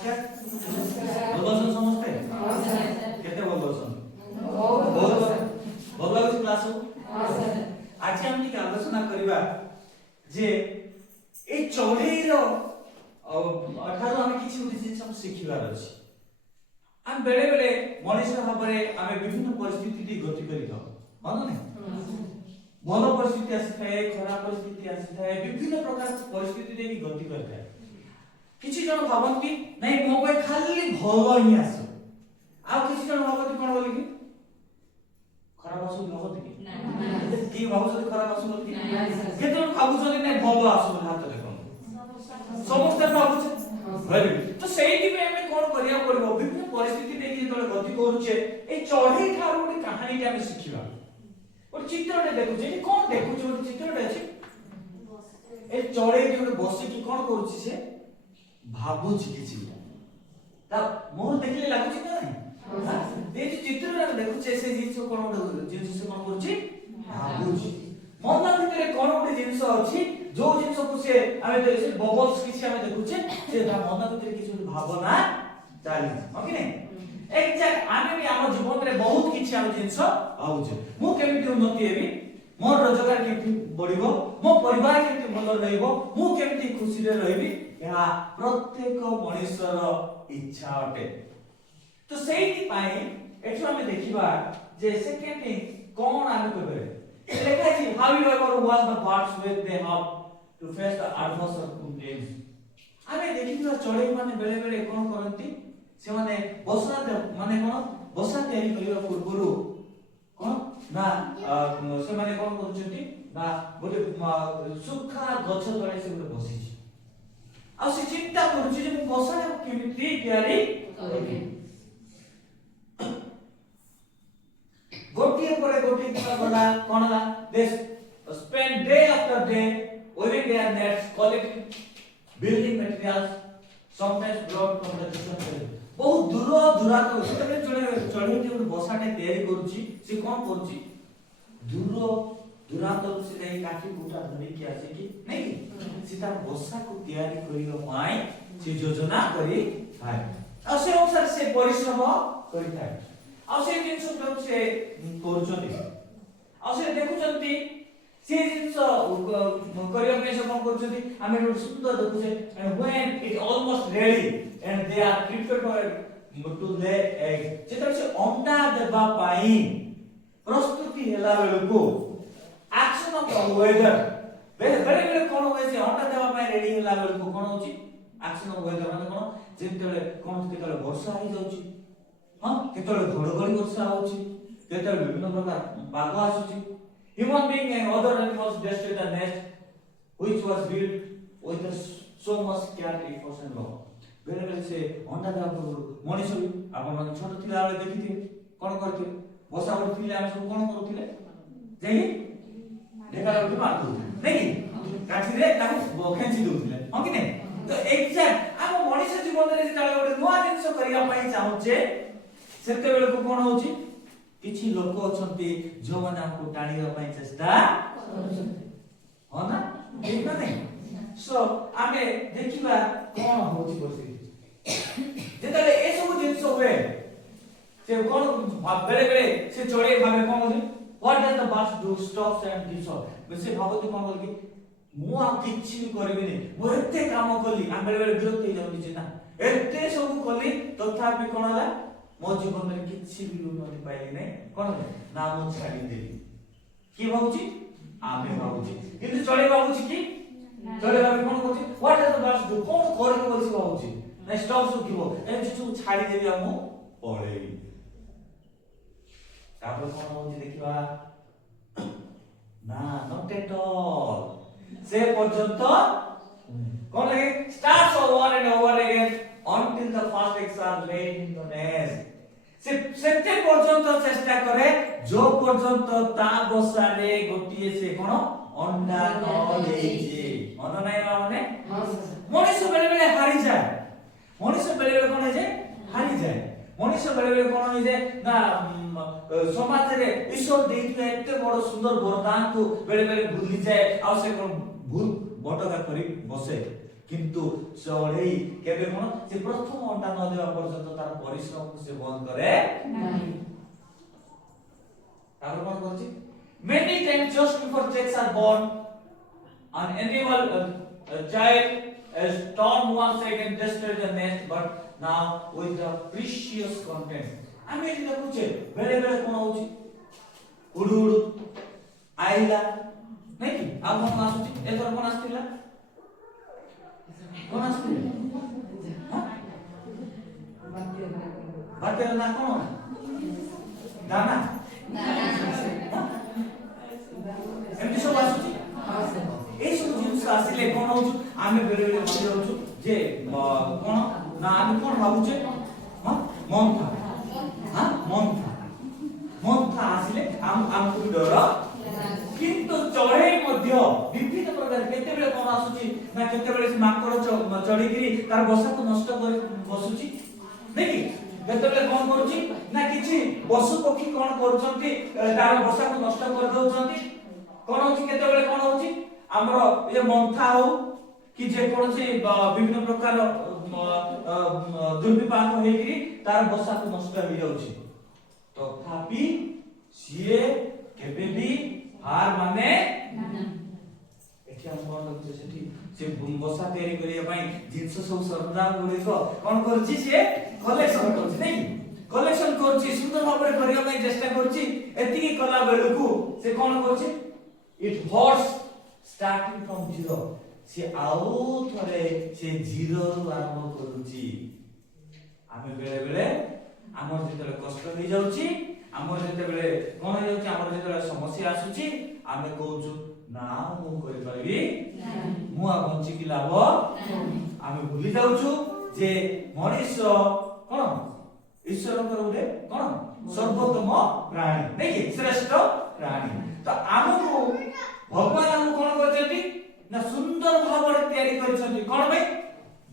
नमस्कार बोलसन समस्ते केते बोलसन बहुत भल लागुଛି क्लास आज हम टिके आलोचना करिबा जे ए चढ़ेई रो अठारो हम किछि उठी जिंस शिखिबार अछि हम बेले बेले मनुष्य भाबरे हम विभिन्न परिस्थिति ती गति करि दो मानो नै भल परिस्थिति आसी थाए खराब परिस्थिति आसी थाए विभिन्न प्रकार परिस्थिति देकी गति करता है किछि जन भाबंती नै मो को खाली भल ही आसो आ किछि जन भाबंती कोन बोली कि खराब आसो लगत कि ना की भाबुछ खराब आसो बोली के जन भाबुछ नै भल आसो हाथ देखो समस्त भाबुछ वेरी तो सेही में हमें कोन करिया पड़बो विभिन्न परिस्थिति देकी तले गति करूछे ए चढ़ई ठारो एक कहानी के हम सिखिबा और चित्रटे देखुछे कोन देखुछे एक चित्रटे अछि ए चढ़ई जे बसी कि कोन करूछि से भाबुछि किछि ता मोर देखले लागुछि ना ए जे चित्रटे देखुछे से जिंस कोन जिंस से कोन करूछि भाबुछि मन भीतर कोन गोटे जिंस अछि जो जिंस को से आमे से बबल्स किछि आमे देखुछे से मन भीतर किछि भावना चाली हो कि नै एक्जेक्ट आमे भी हम जीवन रे बहुत किछि आमे जिंस आउछ मु केमिति उन्नति हेबी मोर रोजगार केमिति बढ़िबो मो परिवार केमिति भलो रहइबो मु केमिति खुशी रे रहबी या प्रत्येक मनुष्यर इच्छा अटे तो सेही पाई एठो हमें देखिबा जे सेकेंड थिंग कोन आमे कहबे लेखा छी how you ever was the parts with they have to face the adverse circumstances आमे देखिबा चढ़ई माने बेले बेले कोन करंती से माने बसा माने कोन बसा तयारी करिवा पूर्वरु कोन ना से माने कोन करछंती ना गोटे सुखा गछ तळे से गोटे बसिछि आ से चिंता करूछि जे बसा केमिति तयारी करबी गोटिए परे गोटिए किता गला कोनला this spend day after day weaving their nets collecting building materials sometimes brought from the distant बहुत दूरा तो सेतबे चढ़ई जे बसाटे तयारी करूची से कोन करूची दूरांत से कहीं काठी गुटा धरि के आसे कि नहीं सीता बसा को तयारी करियो पाई से योजना करी थाए आ से अनुसार से परिश्रम करी थाए आ से जिंस से करूचंती आ से देखुचंती से जिंस करियो पे से कोन करूचंती आमे एक सुंदर देखुचे and when it almost ready and they are prepared to lay egg जेतबे से अंडा देबा पाई प्रस्तुति हेला बेलको एक्शन ऑफ द वेदर बेले बेले कोन होय से अंडा देबा पाई रेडी हेला बेलको कोन होची एक्शन ऑफ वेदर माने कोन जेतबे कोन केतले वर्षा आइ जाउची हां केतले घड़घड़ी वर्षा होची केतले विभिन्न प्रकार पाग आसुची human being and other animals destroy the nest which was built with so much care efforts and love बेले बेले से अंडा देबा पूर्व मनुष्य भी आपण माने छोट थिला बेले देखिथिए कोन करथिए बसा उठथिले हम सब कोन करूथिले जेही ढेका उठी मार दउ नहीं काठी रे ताको खेंची दउथिले हां कि नहीं तो एग्जैक्ट हम मनुष्य जीवन रे जे गोटे नुवा जिंस करिया पई चाहूचे सेते बेले को कोन होची किछि लोक अछंती जो माने हमको टाणीवा पई चेष्टा करछंती हो ना ठीक ना नहीं सो आमे देखिबा कोन होची परिस्थिति जेतले ए सब जिंस होए से कोन बेले बेले से चढ़ई भाबे कोन होची what does the bus do stops and this all बेसे भाबती कोन बोल कि मु आ किछि करबी नै मु एते काम कली आ बेले बेले विरक्त हो जाउनी जे ना एते सब कली तथापि कोन होला मो जीवन में किछि भी उन्नति पाइली नै कोन ना मु छाडी देली की भाबुची आमे भाबुची किंतु चढ़ई भाबुची कि चढ़ई भाबे कोन कहूची what does the bus do कोन करबी बोलसी भाबुची नै स्टॉप सुकिबो ए जे छाडी देबी आ मु पळेई तापर कोन होची देखिबा ना नॉट एट ऑल से पर्यंत कोन लगे starts over and over again until the first eggs are laid in the nest से सेते पर्यंत चेष्टा करे जो पर्यंत ता बसारे गोटिए से कोन अंडा न लेजे मन नै माने मनुष्य बेले बेले हारि जाय मनुष्य बेले बेले कोन जे हारि जाय मनुष्य बेले बेले कोन होय जे ना समाज रे ईश्वर देइथि एते बड़ सुंदर वरदान को बेले बेले भूली जाय आ से कोन भूल बटका करी बसे কিন্তু ଚଢେଇ କେବେ କଣ ସେ ପ୍ରଥମ ଅଣ୍ଡା ନ ଦେବା ପର୍ଯ୍ୟନ୍ତ ତାର ପରିଶ୍ରମକୁ ସେ ବନ୍ଦ କରେ ନାହିଁ। ତାପରେ କଣ କରୁଛି many times just before chicks are born an animal child has torn one side and destroyed the nest, but now with the precious content ଆମେ ଏଠି ଦେଖୁଛେ ବେଳେ ବେଳେ କଣ ହଉଛି ଉଡୁ ଉଡୁ ଆଇଲା ନାଇଁ କି ଆଉ କଣ ଆସୁଛି ଏଥର କଣ ଆସିଥିଲା କଣ ଆସିଥିଲା ବାତ୍ୟାର ନା କଣ ଦାନା ଏମିତି ସବୁ ଆସୁଛି এই সব জিনিস আসলে কোন হচ্ছে আমি বেরে বেরে বলি যাচ্ছু যে কোন না আমি কোন ভাবুছে মন্থা মন্থা আসলে আমকু ডর কিন্তু চড়েই মধ্য বিভিন্ন প্রকার কেতেবেলে কোন আসুচি না কেতেবেলে সে মাকড় চড়িগিরি তার বসাକୁ নষ্ট করে বসুচি দেখি কেতেবেলে কোন করুচি না কিছু পশু পক্ষী কোন করুচন্তি তার বসাକୁ নষ্ট করে দউচন্তি কোন হচ্ছে কেতেবেলে কোন হচ্ছে ଆମର ଏ ମନ୍ଥା ହଉ କି ଯେ କୌଣସି ବିଭିନ୍ନ ପ୍ରକାର ଦୁର୍ବିପାକ ହେଇକି ତାର ବସାକୁ ନଷ୍ଟ ହେଇଯାଉଛି ତଥାପି ସିଏ କେବେ ବି ହାର ମାନେ ଏଠି ଆମେ କଣ ଦେଖୁଛେ ସେଠି ସେ ବସା ତିଆରି କରିବା ପାଇଁ ଜିନିଷ ସବୁ ସରଞ୍ଜାମ ଗୁଡ଼ିକ କଣ କରୁଛି ସିଏ କଲେକ୍ସନ କରୁଛି ନାଇଁ କଲେକ୍ସନ କରୁଛି ସୁନ୍ଦର ଭାବରେ କରିବା ପାଇଁ ଚେଷ୍ଟା କରୁଛି ଏତିକି କଲା ବେଳକୁ ସେ କଣ କରୁଛି ଇଟ ହର୍ଟସ starting from zero से आउ थरे से जीरो रु आरंभ करूची आमे बेले बेले हमर जेतले कष्ट होई जाउची हमर जेतले कोन होई जाउची हमर जेतले समस्या आसुची आमे कहूछु ना मु करि परबी मु आ बंची कि लाभ आमे भूली जाउछु जे मनुष्य कोन ईश्वर करे कोन सर्वोत्तम प्राणी नै कि श्रेष्ठ प्राणी तो हमकु भगवान हमकु कोन करछथि ना सुंदर भाବରେ तैयारी करछथि कोन भाई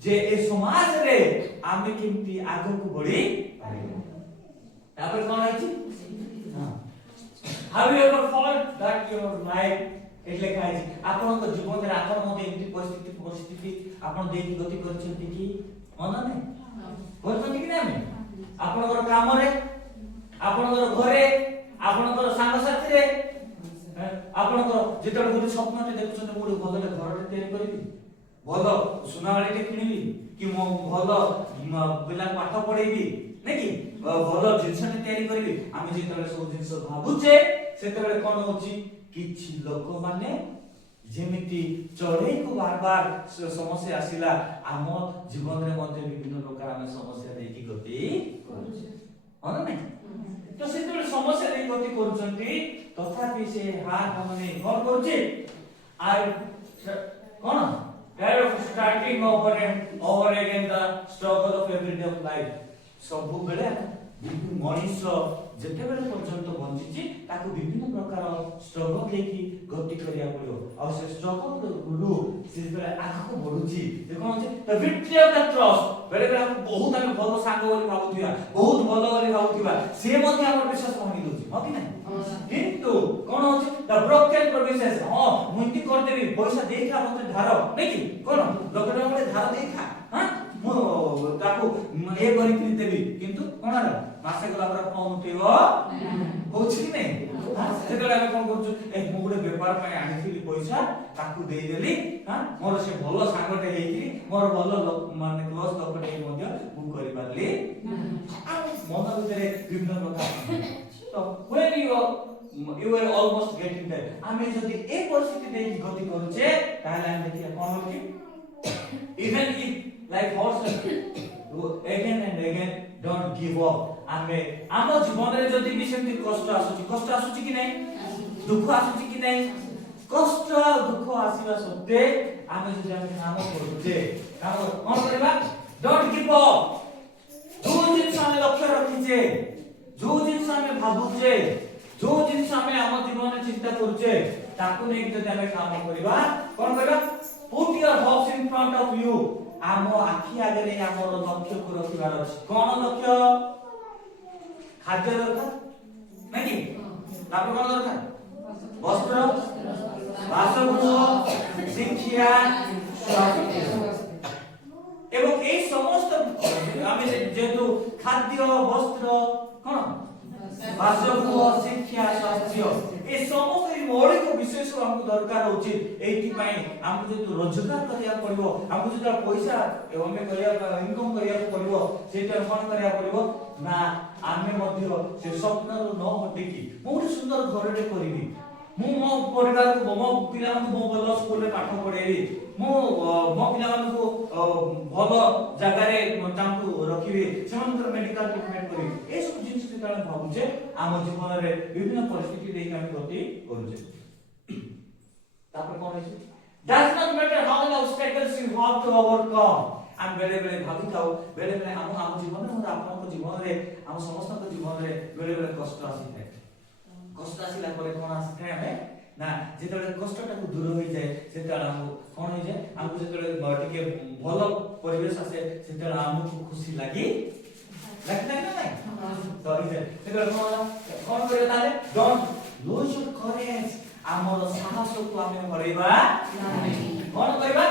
जे ए समाज रे आमे केमती आगो को बढ़ी पारिबो तापर कोन अछि how you ever fault that your life એટલે કાઈ આપણો જીવન રે આપણ मध्ये એમતી પરિસ્થિતિ आपण देखि गति करछथि कि मन नै करछथि कि नै आपणकर काम रे आपणकर घरे आपणकर संग साथी रे आपणकर जेतले गुरु स्वप्नटे देखुछन मोर भलले घरटे तयारी करबी भल सुनावाळीटे किनिबी कि मो भल पिला पाठ पढेबी नै कि भल जिंसटे तयारी करबी आमे जेतले सब जिंस भाबुचे सेतले कोन होची किछि लोक माने जेमिति चढ़ई को बार बार समस्या आसिला आम जीवन रे मध्ये विभिन्न प्रकार आमे समस्या देखि गति करूछे हन नै तो सेतले समस्या देखि गति करूछंती तथापि से हार हमने कोन करूछे आई कोन tired of starting over again the struggle of everyday of life सब बेले मनुष्य जेते बेले पर्यंत बंचिची ताको विभिन्न प्रकार स्ट्रगल लेकी गति करिया पड़ियो आ से स्ट्रगल गुरु से बेले आखो बढ़ुची जे कोन छै the victory of the trust बेले बेले बहुत हम भलो सांग बोली भाबुथिया बहुत भलो बोली भाबुथिबा से मध्ये हमर विश्वास भांगी दोची ह कि नै किंतु कोन होछि द ब्रोकन प्रोमिसेस हां मुंती कर देबी पैसा देखा मते धार नै कि कोन लोकटा मते धार देखा हां मो ताको ए करि कि देबी किंतु कोन रे मासे गला पर फोन उठेबो होछि कि नै सेतले हम कोन करछु ए मो गुडे व्यापार पय आनिथिली पैसा ताकू देई देली हां मोर से भलो सांगटे हेकी मोर भलो माने क्लोज लोकटे मध्ये मु करि पारली मन भितरे विभिन्न प्रकार तो when you were almost getting there आमे जदि ए परिस्थिति देखि गति करूचे ताले हम देखिया कोन होछि even if like horse again and again don't give up आमे आम जीवन रे जदि भी सेमति कष्ट आसुची कि नै दुख आसुची कि नै कष्ट दुख आसीबा सत्ते आमे जदि आमे काम करूचे काम कोन करबा डोंट गिव अप जो जिंस आमे लक्ष्य रखिचे जो जिंस आमे भाबुचे जो जिंस आमे हम जीवन रे चिंता करूचे ताकू नै जदि आमे काम करबा कोन करबा put your hopes in front of you आम आखि आगे रे हमर लक्ष्य को रखिबार अछि कोन लक्ष्य खाद्य दरकार नै कि तापर कोन दरकार वस्त्र बासगृह शिक्षा स्वास्थ्य এই সমস্ত আমি যেহেতু খাদ্য বস্ত্র কোন বাসগৃহ শিক্ষা স্বাস্থ্য এই সমস্ত মৌলিক বিষয় সব আমাকে দরকার হচ্ছে এইপাই আমাকে যেহেতু রোজগার করিয়া পড়িব আমাকে যেটা পয়সা আমি করিয়া ইনকম করিয়া পড়িব সেটা কোন করিয়া পড়িব না আমি ମଧ୍ୟ ସେ ସ୍ୱପ୍ନରୁ ନ ହଟିକି ମୁଁ ଗୋଟେ ସୁନ୍ଦର ଘରଟେ କରିବି ମୁଁ ମୋ ପରିବାରକୁ ମୋ ପିଲାମାନଙ୍କୁ ମୋ ଭଲ ସ୍କୁଲରେ ପାଠ ପଢ଼େଇବି ମୁଁ ମୋ ପିଲାମାନଙ୍କୁ ଭଲ ଜାଗାରେ ତାଙ୍କୁ ରଖିବି ସେମାନଙ୍କର ମେଡିକାଲ ଟ୍ରିଟମେଣ୍ଟ କରିବି ଏ ସବୁ ଜିନିଷ ଯେତେବେଳେ ଭାବୁଛେ ଆମ ଜୀବନରେ ବିଭିନ୍ନ ପରିସ୍ଥିତି ଦେଇକି ଆମେ ଗତି କରୁଛେ ତାପରେ କଣ ହେଇଛି does not matter how many obstacles you have to overcome ଆମେ ବେଲେ ବେଲେ ଭାବିଥାଉ ବେଲେ ବେଲେ ଆମ ଜୀବନରେ ମୋର ଆପଣଙ୍କ ଜୀବନରେ ଆମ ସମସ୍ତଙ୍କ ଜୀବନରେ ବେଲେ ବେଲେ କଷ୍ଟ ଆସିଥାଏ କଷ୍ଟ ଆସିଲା ପରେ କଣ ଆସିଥାଏ ଆମେ ନା ଯେତେବେଳେ କଷ୍ଟଟାକୁ ଦୂର ହେଇଯାଏ ସେତେବେଳେ ଆମକୁ କଣ ହେଇଯାଏ ଆମକୁ ଯେତେବେଳେ ଟିକେ ଭଲ ପରିବେଶ ଆସେ ସେତେବେଳେ ଆମକୁ ଖୁସି ଲାଗେ ନା ନାଇଁ ତ ସେତେବେଳେ କଣ କରିବା ତାହେଲେ ଡୋଣ୍ଟ ଲୁଜ ୟୋର କରେଜ ଆମର ସାହସକୁ ଆମେ ହରେଇବା ନାହିଁ କଣ କରିବା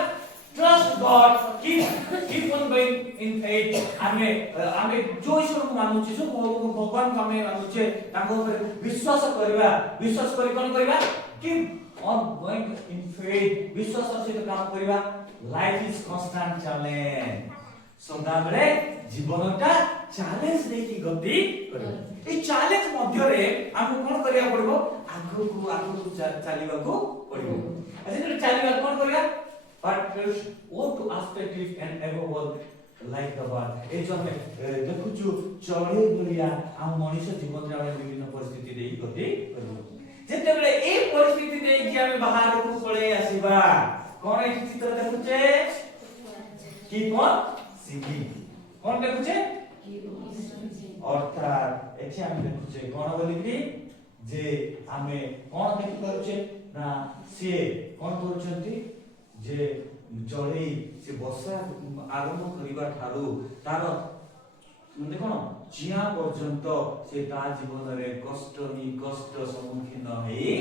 Trust God, keep on going in faith. आमे जो ईश्वर को मानुचे जो भगवान को आमे मानुचे ताको ऊपर विश्वास करबा विश्वास करी कोन करबा keep on going in faith विश्वास सहित काम करबा लाइफ इज कांस्टेंट चैलेंज सदाबरे जीवनटा चैलेंज देकी गति करबा ए चैलेंज मध्य रे हमको कोन करिया पड़िबो आगु चलीबा को पड़िबो अच्छा चलीबा कोन करिया but what to aspect it and above all like the word ए जो हमें देखुछु चढ़े भलिया हम मनुष्य जीवन रे विभिन्न परिस्थिति देई गति करबो जेते बेले ए परिस्थिति देई कि हम बाहर को पळे आसीबा कोन ए चित्र देखुचे की कोन सिगी कोन देखुचे अर्थात एठी हम देखुचे कोन बोली कि जे हमें कोन देखि करूचे ना से कोन करूचंती जे चढ़ई से वर्षा आरंभ करिबा ठारू तार देखो जिया पर्यंत से ता जीवन रे कष्ट ही कष्ट सम्मुखीन हेई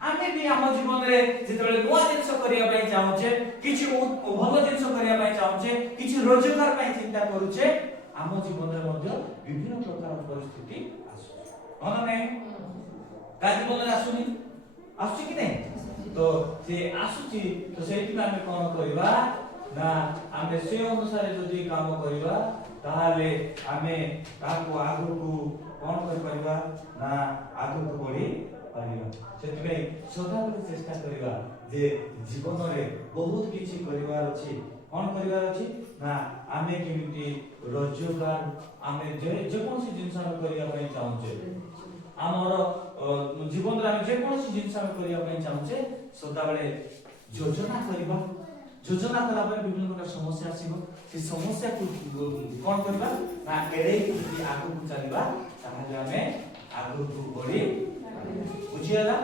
आमे भी हम जीवन रे जेतबेले नवा जिंस करिया पई चाहूचे किछि भलो जिंस करिया पई चाहूचे किछि रोजगार पई चिंता करूचे हम जीवन रे मध्ये विभिन्न प्रकार परिस्थिति आसु होना नै का जीवन रे आसुनी आसु कि नै तो से आसुची तो सेठी में हमें कोन करबा ना हमें से अनुसार जदी काम करबा ताहाले हमें काको आगु को कोन कर परबा ना आगु को बढ़ी परबा सेठी में सदा बेले चेष्टा करबा जे जीवन रे बहुत किछि करबार अछि कोन करबार अछि ना हमें केमिति रोजगार हमें जे कोनसी जिंस हम करिया पई चाहूचे हमर जीवन रे हम जे कोनसी जिंस हम करिया पई चाहूचे सदा बेले योजना करबा योजना कला पर विभिन्न प्रकार समस्या आसीबो से समस्या को कोन करबा ना एडे कि आगु को चलीबा ताहाले हमें आगु को बढ़ी बुझियाला